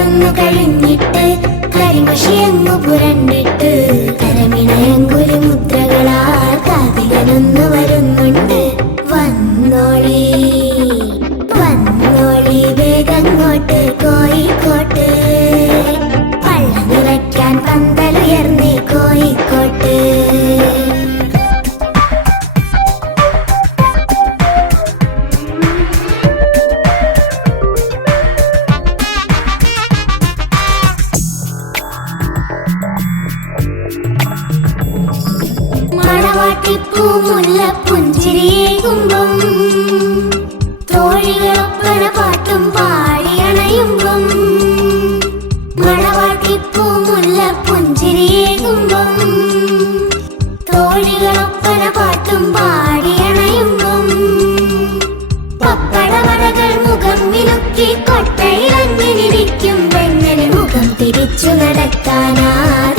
കഥകളിയൊന്നു കഴിഞ്ഞിട്ട് കരിമഷിയങ്ങു പുരണ്ടിട്ട് കരമിണയങ്കുലി മുദ്രകളാൽ കാതികനൊന്നു വരുന്നുണ്ട്. വന്നോളി വന്നോളി വേഗങ്ങോട്ട് കോഴിക്കോട്ട്, പള്ള നിറയ്ക്കാൻ പന്തലുയർന്നേ കോഴിക്കോട്ട്. മണവാട്ടിപ്പൂ മുല്ലപ്പുഞ്ചിരിയേകുമ്പം തോഴികളൊപ്പന പാട്ടും പാടിയണയുമ്പം, മണവാട്ടിപ്പൂ മുല്ലപ്പുഞ്ചിരിയേകുമ്പം തോഴികളൊപ്പന പാട്ടും പാടിയണയുമ്പം, പപ്പടവടകൾ മുഖം മിനുക്കി കൊട്ടയിലങ്ങിനിരിക്കും പെണ്ണന് മുഖം തിരിച്ചു നടക്കാനാ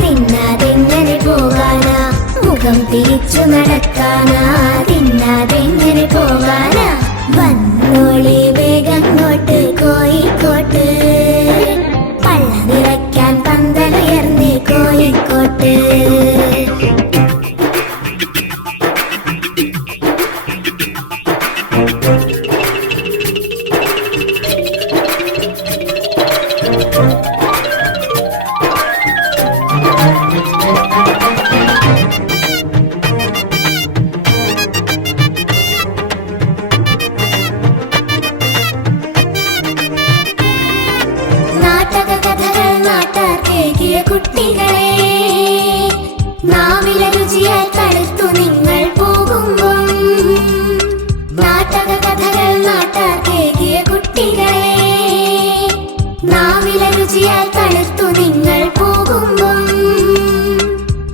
തിന്നാതെങ്ങനെ പോകാനാ, മുഖം തിരിച്ചു നടക്കാനാ തിന്നാതെങ്ങനെ പോകാനാ. വന്നോളി വേഗങ്ങോട്ട് കോഴിക്കോട്ട്, പള്ള നിറയ്ക്കാൻ പന്തലുയർന്നേ കോഴിക്കോട്ട്. കുട്ടികളെ നാവിലെ രുചിയാൽ തടുത്തു നിങ്ങൾ പോകുമ്പം, നാടക കഥകൾ നാട്ടാർ കേകിയ കുട്ടികളെ നാവിലെ രുചിയാൽ തടുത്തു നിങ്ങൾ പോകുമ്പം,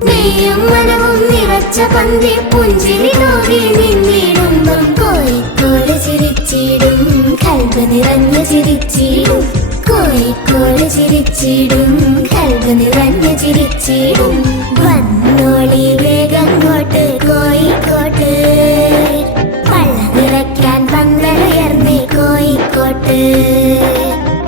നെയ്യും മനവും നിറച്ച പന്തി പുഞ്ചിരി നോക്കി നിന്നിടുമ്പം, കോഴിക്കോട് ചിരിച്ചിടും കൽബ് നിറഞ്ഞു ചിരിച്ചിടും, കോഴിക്കോട് ചിരിച്ചിടും കൽബ് നിറഞ്ഞു ചിരിച്ചിടും. വന്നോളി വേഗങ്ങോട്ട് കോഴിക്കോട്ട്, പള്ള നിറയ്ക്കാൻ പന്തലുയർന്നേ കോഴിക്കോട്ട്.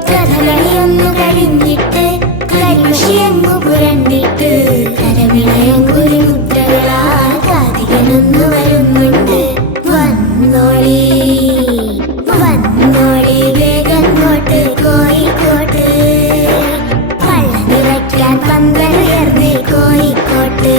കഥകളിയൊന്നു കഴിഞ്ഞിട്ട് കരിമഷിയങ്ങു പുരണ്ടിട്ട് കരമിണയങ്കുലി മുദ്രകളാൽ കാതികനൊന്നു വരുന്നുണ്ട്. വന്നോളി വന്നോളി വേഗങ്ങോട്ട് കോഴിക്കോട്ട്, പള്ള നിറയ്ക്കാൻ പന്തലുയർന്നേ കോഴിക്കോട്ട്.